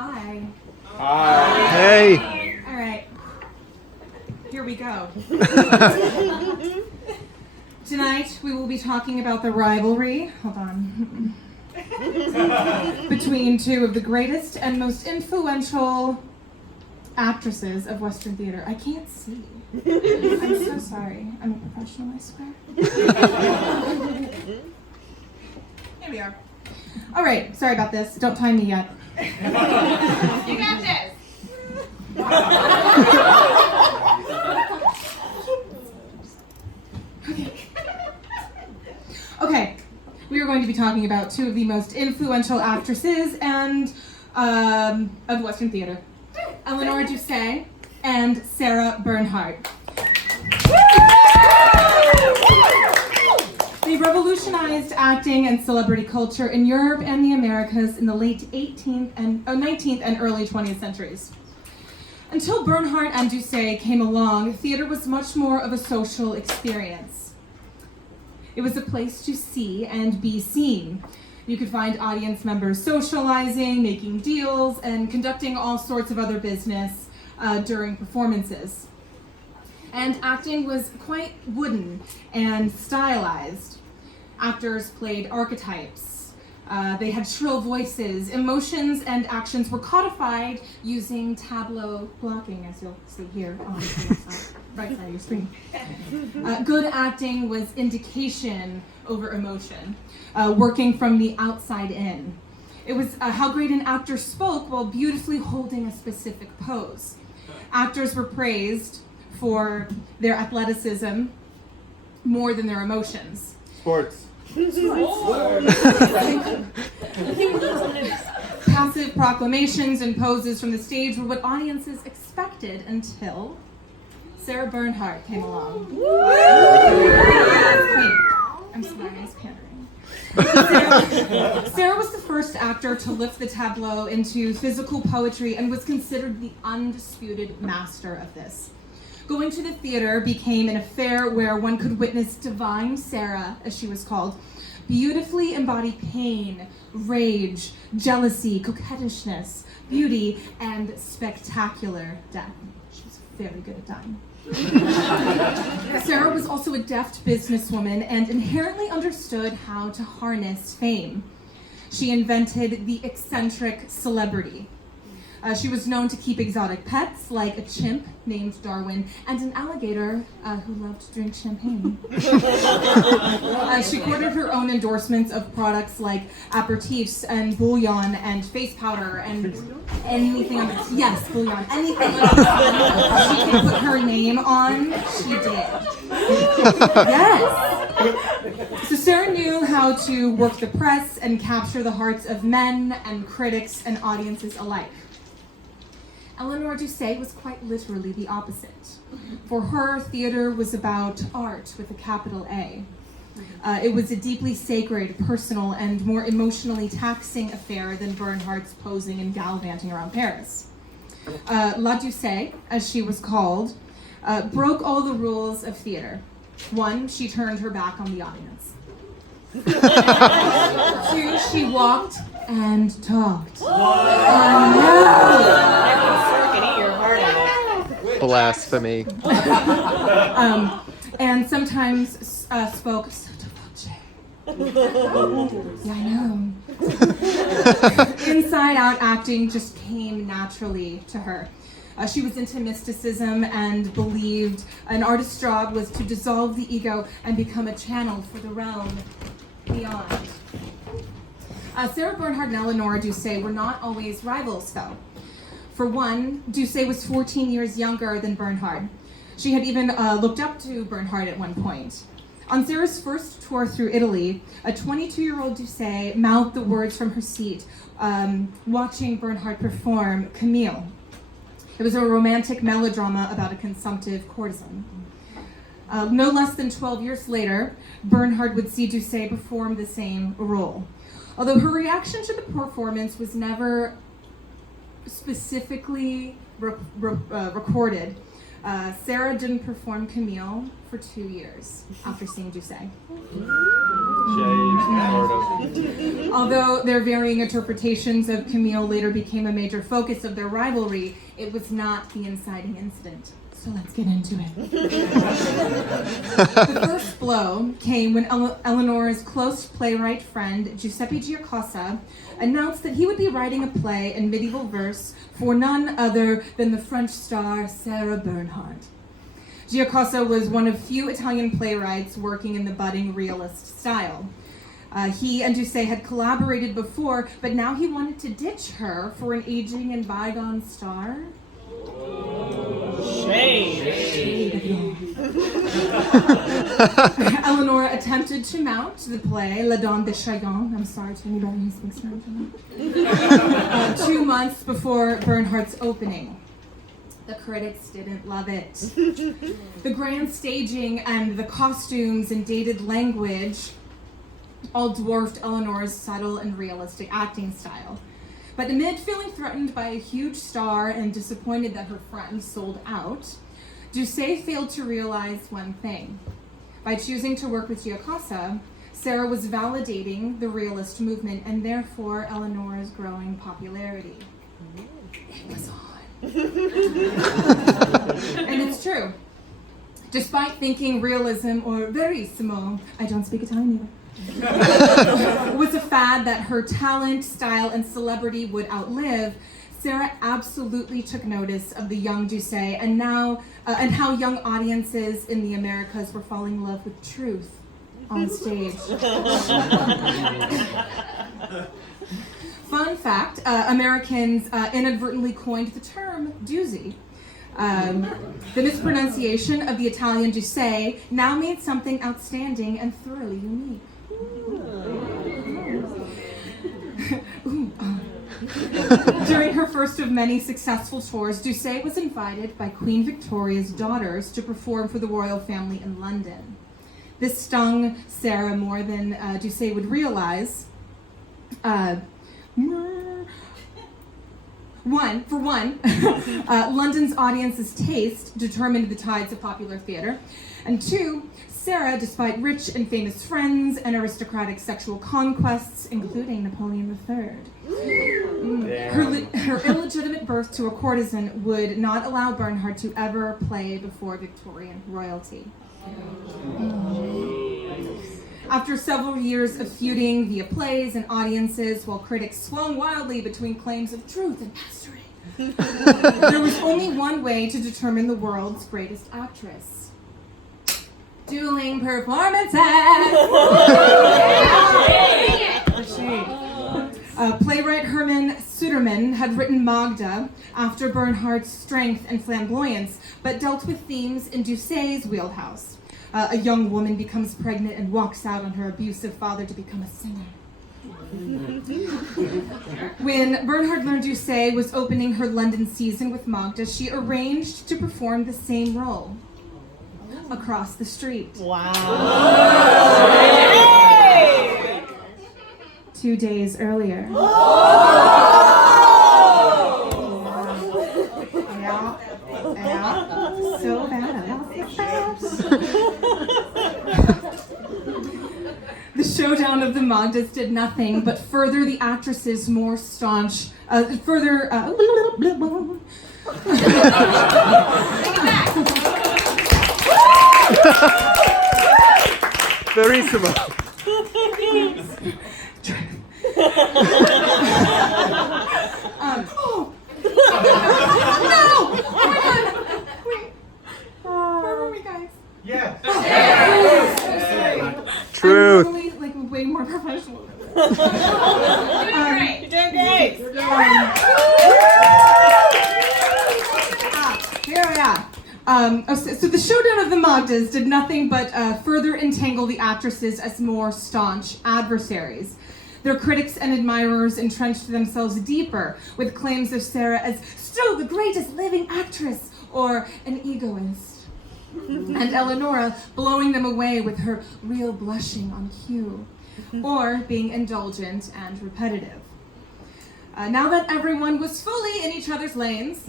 Hi. Hi. Hey. All right. Here we go. Tonight we will be talking about the rivalry. Hold on. Between two of the greatest and most influential actresses of Western theater. I can't see. I'm so sorry. I'm a professional, I swear. Here we are. All right. Sorry about this. Don't time me yet. You got this. Okay, we are going to be talking about two of the most influential actresses and of Western theater, Eleanora Duse and Sarah Bernhardt. They revolutionized acting and celebrity culture in Europe and the Americas in the late 19th and early 20th centuries. Until Bernhardt and Duse came along, theater was much more of a social experience. It was a place to see and be seen. You could find audience members socializing, making deals, and conducting all sorts of other business during performances. And acting was quite wooden and stylized. Actors played archetypes. They had shrill voices. Emotions and actions were codified using tableau blocking, as you'll see here on the right side of your screen. Good acting was indication over emotion, working from the outside in. It was how great an actor spoke while beautifully holding a specific pose. Actors were praised for their athleticism more than their emotions. Sports. Passive proclamations and poses from the stage were what audiences expected until Sarah Bernhardt came along. I'm sorry, I was pandering. Sarah was the first actor to lift the tableau into physical poetry and was considered the undisputed master of this. Going to the theater became an affair where one could witness divine Sarah, as she was called, beautifully embody pain, rage, jealousy, coquettishness, beauty, and spectacular death. She was very good at dying. Sarah was also a deft businesswoman and inherently understood how to harness fame. She invented the eccentric celebrity. She was known to keep exotic pets like a chimp named Darwin and an alligator who loved to drink champagne. She courted her own endorsements of products like aperitifs and bouillon and face powder and anything under bouillon, anything under the sun she could put her name on, she did. Yes! So Sarah knew how to work the press and capture the hearts of men and critics and audiences alike. Eleanora Duse was quite literally the opposite. For her, theater was about art with a capital A. It was a deeply sacred, personal, and more emotionally taxing affair than Bernhardt's posing and gallivanting around Paris. La Duse, as she was called, broke all the rules of theater. 1, she turned her back on the audience. 2, she walked and talked. Blasphemy. And sometimes spoke sotto voce. Yeah, I know. Inside out acting just came naturally to her. She was into mysticism and believed an artist's job was to dissolve the ego and become a channel for the realm beyond. Sarah Bernhardt and Eleanora Duse were not always rivals, though. For one, Duse was 14 years younger than Bernhardt. She had even looked up to Bernhardt at one point. On Sarah's first tour through Italy, a 22-year-old Duse mouthed the words from her seat, watching Bernhardt perform Camille. It was a romantic melodrama about a consumptive courtesan. No less than 12 years later, Bernhardt would see Duse perform the same role. Although her reaction to the performance was never specifically recorded, Sarah didn't perform Camille for 2 years after seeing Duse. Sort of. Although their varying interpretations of Camille later became a major focus of their rivalry, it was not the inciting incident. So let's get into it. The first blow came when Eleanora's close playwright friend, Giuseppe Giacosa, announced that he would be writing a play in medieval verse for none other than the French star Sarah Bernhardt. Giacosa was one of few Italian playwrights working in the budding realist style. He and Duse had collaborated before, but now he wanted to ditch her for an aging and bygone star. Eleanora attempted to mount the play La Dame de Chagrin. I'm sorry to anybody who speaks French. 2 months before Bernhardt's opening. The critics didn't love it. The grand staging and the costumes and dated language all dwarfed Eleanor's subtle and realistic acting style. But amid feeling threatened by a huge star and disappointed that her friends sold out, Duse failed to realize one thing. By choosing to work with Giacosa, Sarah was validating the realist movement and therefore Eleanora's growing popularity. It was on. And it's true. Despite thinking realism or verissimo, I don't speak Italian either, was a fad that her talent, style, and celebrity would outlive, Sarah absolutely took notice of the young Duse and how young audiences in the Americas were falling in love with truth on stage. Fun fact, Americans inadvertently coined the term doozy. The mispronunciation of the Italian Duse now means something outstanding and thoroughly unique. During her first of many successful tours, Duse was invited by Queen Victoria's daughters to perform for the royal family in London. This stung Sarah more than Duse would realize. London's audience's taste determined the tides of popular theater. And 2, Sarah, despite rich and famous friends and aristocratic sexual conquests, including Napoleon III, her illegitimate birth to a courtesan would not allow Bernhardt to ever play before Victorian royalty. After several years of feuding via plays and audiences, while critics swung wildly between claims of truth and mastery, there was only one way to determine the world's greatest actress. Dueling performances! Playwright Herman Suderman had written Magda after Bernhardt's strength and flamboyance, but dealt with themes in Duse's wheelhouse. A young woman becomes pregnant and walks out on her abusive father to become a singer. When Bernhardt learned Duse was opening her London season with Magda, she arranged to perform the same role across the street. Wow. 2 days earlier. Yeah. So bad. The showdown of the Magdas did nothing but further the actress's more staunch, Verissimo. No! Oh my God! Wait. Where were we, guys? Yes. Truth. I'm really, way more professional. You're doing great. Here we are. So the showdown of the Magdas did nothing but further entangle the actresses as more staunch adversaries. Their critics and admirers entrenched themselves deeper with claims of Sarah as still the greatest living actress or an egoist. And Eleanora blowing them away with her real blushing on cue or being indulgent and repetitive. Now that everyone was fully in each other's lanes,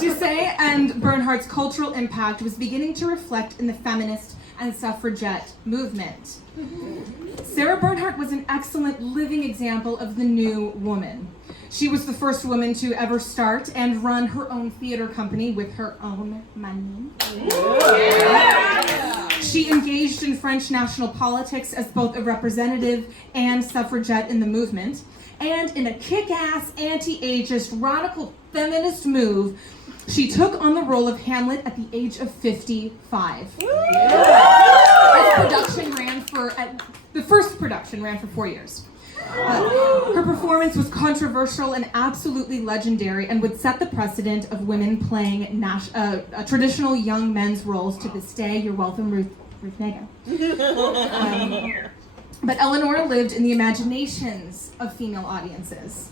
Duse and Bernhardt's cultural impact was beginning to reflect in the feminist and suffragette movement. Sarah Bernhardt was an excellent living example of the new woman. She was the first woman to ever start and run her own theater company with her own money. She engaged in French national politics as both a representative and suffragette in the movement, and in a kick-ass, anti-ageist, radical feminist move, she took on the role of Hamlet at the age of 55. The first production ran for 4 years. Her performance was controversial and absolutely legendary, and would set the precedent of women playing traditional young men's roles to this day. You're welcome, Ruth Negga. But Eleanora lived in the imaginations of female audiences.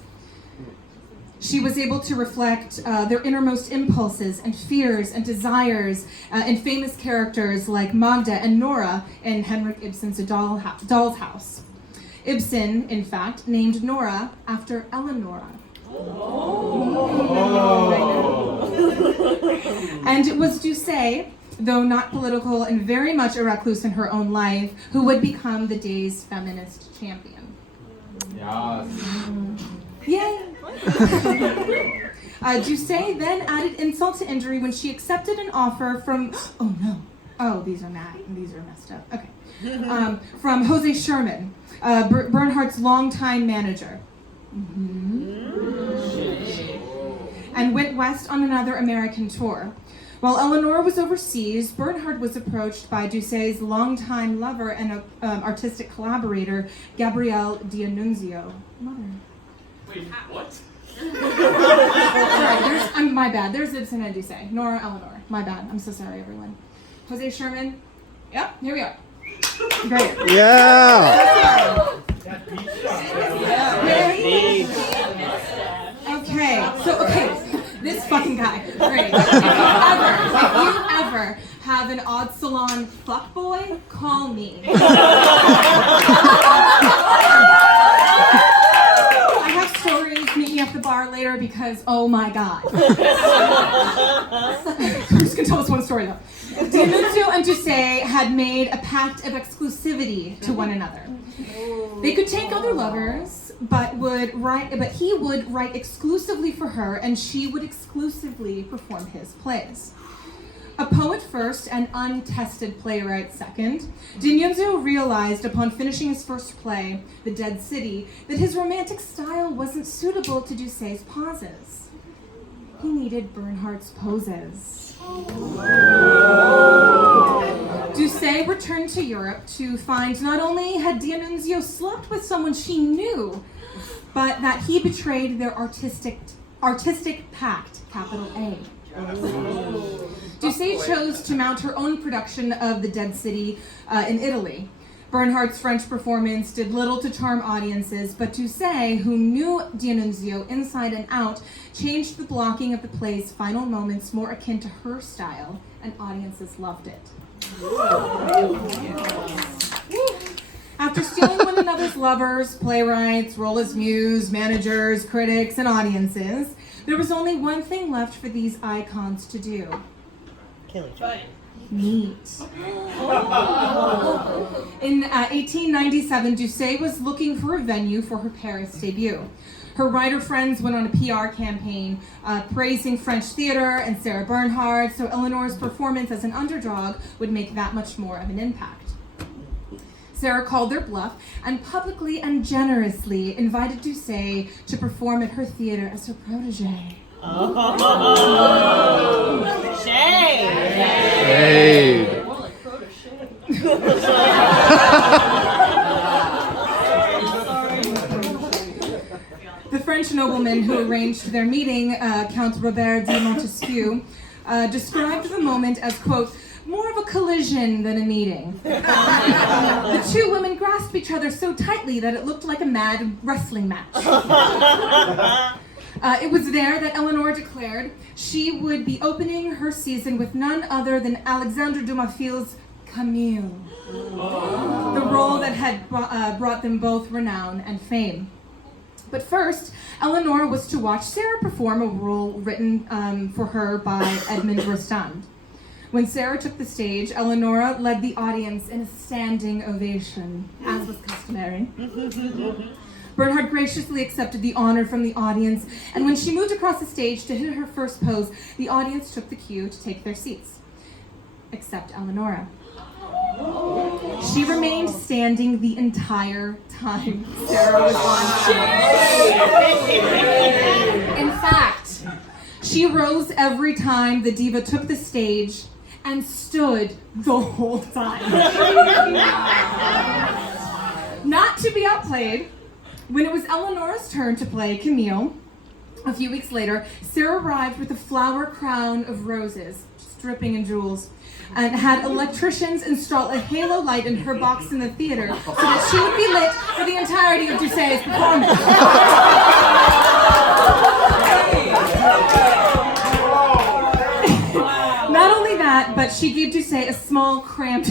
She was able to reflect their innermost impulses and fears and desires in famous characters like Magda and Nora in Henrik Ibsen's Doll's House. Ibsen, in fact, named Nora after Eleanora. And it was Duse, though not political and very much a recluse in her own life, who would become the day's feminist champion. Yes. Yay! Duse then added insult to injury when she accepted an offer from, these are messed up, okay. From Jose Sherman, Bernhardt's longtime manager. And went west on another American tour. While Eleanora was overseas, Bernhardt was approached by Duce's longtime lover and artistic collaborator, Gabriele D'Annunzio. Mother. Wait, what? Sorry, my bad. There's Ibsen and Duse. Nora, Eleanor. My bad. I'm so sorry, everyone. Jose Sherman. Yep, here we are. Great. Yeah. Okay, this fucking guy. Great. If you ever have an Odd Salon fuckboy, call me. I have stories. Meet me at the bar later because, oh my god. I'm just gonna tell this one story though. D'Annunzio and Duse had made a pact of exclusivity to one another. They could take other lovers, but he would write exclusively for her, and she would exclusively perform his plays. A poet first and untested playwright second, D'Annunzio realized upon finishing his first play, The Dead City, that his romantic style wasn't suitable to Duce's pauses. He needed Bernhardt's poses. Duse returned to Europe to find not only had D'Annunzio slept with someone she knew, but that he betrayed their artistic pact, capital A. Duse chose to mount her own production of The Dead City in Italy. Bernhardt's French performance did little to charm audiences, but Duse, who knew D'Annunzio inside and out, changed the blocking of the play's final moments more akin to her style, and audiences loved it. After stealing one another's lovers, playwrights, role as muse, managers, critics, and audiences, there was only one thing left for these icons to do. Kill each other. Meet. In 1897, Duse was looking for a venue for her Paris debut. Her writer friends went on a PR campaign praising French theater and Sarah Bernhardt, so Eleanor's performance as an underdog would make that much more of an impact. Sarah called their bluff and publicly and generously invited Duse to perform at her theater as her protege. Shade. More like protege. The French nobleman who arranged their meeting, Count Robert de Montesquieu, described the moment as, quote, more of a collision than a meeting. The two women grasped each other so tightly that it looked like a mad wrestling match. It was there that Eleanor declared she would be opening her season with none other than Alexandre Dumas-Fils' Camille, the role that had brought them both renown and fame. But first, Eleanor was to watch Sarah perform a role written for her by Edmond Rostand. When Sarah took the stage, Eleanora led the audience in a standing ovation, as was customary. Bernhardt graciously accepted the honor from the audience, and when she moved across the stage to hit her first pose, the audience took the cue to take their seats. Except Eleanora. She remained standing the entire time Sarah was on stage. In fact, she rose every time the diva took the stage and stood the whole time. Not to be outplayed, when it was Eleanora's turn to play Camille, a few weeks later, Sarah arrived with a flower crown of roses, just dripping in jewels, and had electricians install a halo light in her box in the theater so that she would be lit for the entirety of Duce's performance. Not only that, but she gave Duse a small, cramped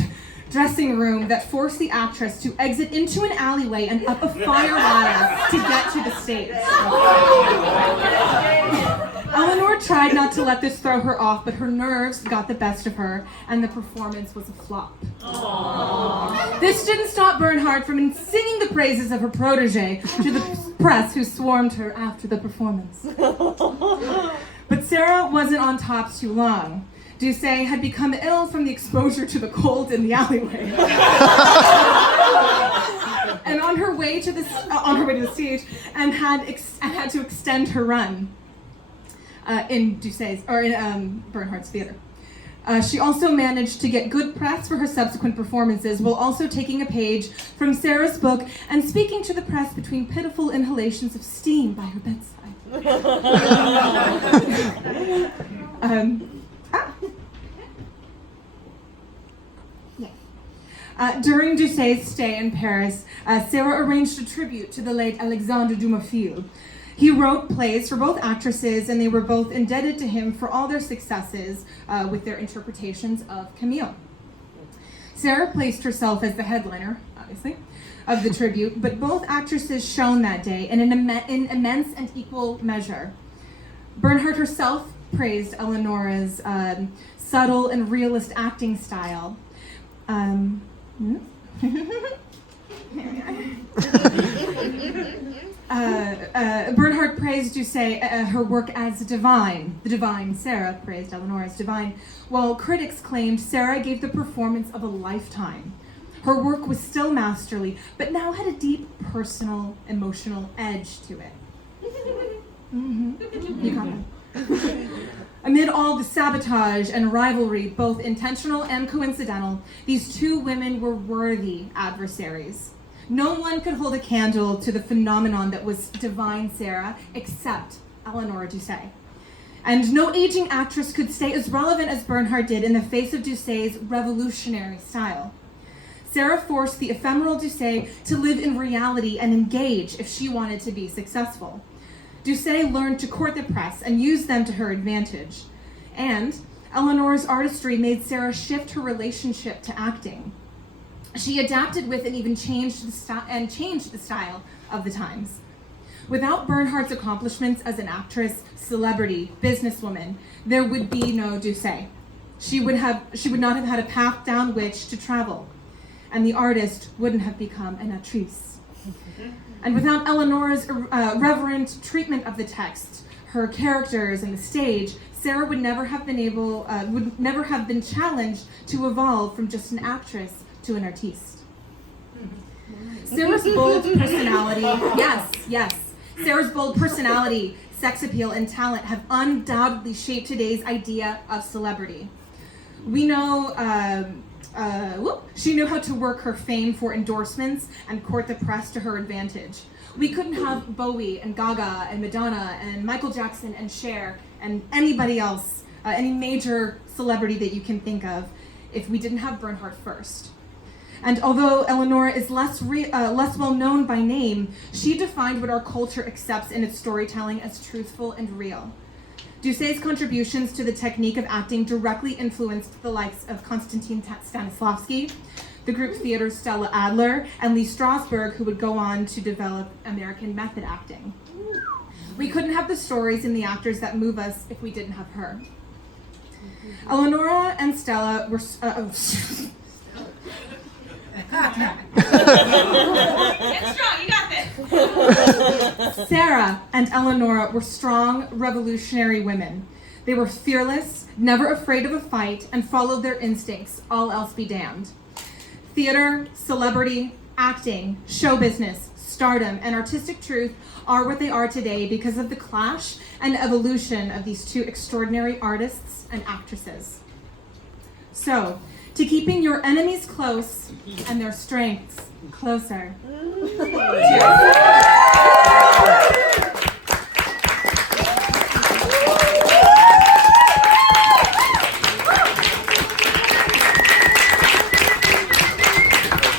dressing room that forced the actress to exit into an alleyway and up a fire ladder to get to the stage. Eleanor tried not to let this throw her off, but her nerves got the best of her, and the performance was a flop. This didn't stop Bernhardt from singing the praises of her protege to the press who swarmed her after the performance. But Sarah wasn't on top too long. Duse had become ill from the exposure to the cold in the alleyway. And on her way to the stage, and had to extend her run in Bernhardt's theater. She also managed to get good press for her subsequent performances, while also taking a page from Sarah's book and speaking to the press between pitiful inhalations of steam by her bedside. During Duce's stay in Paris, Sarah arranged a tribute to the late Alexandre Dumas. He wrote plays for both actresses, and they were both indebted to him for all their successes with their interpretations of Camille. Sarah placed herself as the headliner, obviously, of the tribute, but both actresses shone that day in immense and equal measure. Bernhardt herself praised Eleanora's subtle and realist acting style. Bernhardt praised Duse her work as divine. The divine Sarah praised Eleanora as divine, while critics claimed Sarah gave the performance of a lifetime. Her work was still masterly, but now had a deep personal, emotional edge to it. You got that. Amid all the sabotage and rivalry, both intentional and coincidental, these two women were worthy adversaries. No one could hold a candle to the phenomenon that was divine Sarah except Eleanora Duse. And no aging actress could stay as relevant as Bernhardt did in the face of Duce's revolutionary style. Sarah forced the ephemeral Duse to live in reality and engage if she wanted to be successful. Duse learned to court the press and use them to her advantage. And Eleanor's artistry made Sarah shift her relationship to acting. She adapted with and even changed the style of the times. Without Bernhardt's accomplishments as an actress, celebrity, businesswoman, there would be no Duse. She would not have had a path down which to travel, and the artist wouldn't have become an actrice. And without Eleanor's reverent treatment of the text, her characters, and the stage, Sarah would never have been challenged to evolve from just an actress to an artiste. Sarah's bold personality, yes. Sarah's bold personality, sex appeal, and talent have undoubtedly shaped today's idea of celebrity. We know she knew how to work her fame for endorsements and court the press to her advantage. We couldn't have Bowie and Gaga and Madonna and Michael Jackson and Cher and anybody else, any major celebrity that you can think of, if we didn't have Bernhardt first. And although Eleanora is less well known by name, she defined what our culture accepts in its storytelling as truthful and real. Duce's contributions to the technique of acting directly influenced the likes of Konstantin Stanislavski, the group theater's Stella Adler, and Lee Strasberg, who would go on to develop American method acting. We couldn't have the stories and the actors that move us if we didn't have her. Eleanora and Stella were. Get strong, you got this. Sarah and Eleanora were strong, revolutionary women. They were fearless, never afraid of a fight, and followed their instincts, all else be damned. Theater, celebrity, acting, show business, stardom, and artistic truth are what they are today because of the clash and evolution of these two extraordinary artists and actresses. So, to keeping your enemies close and their strengths closer. Cheers.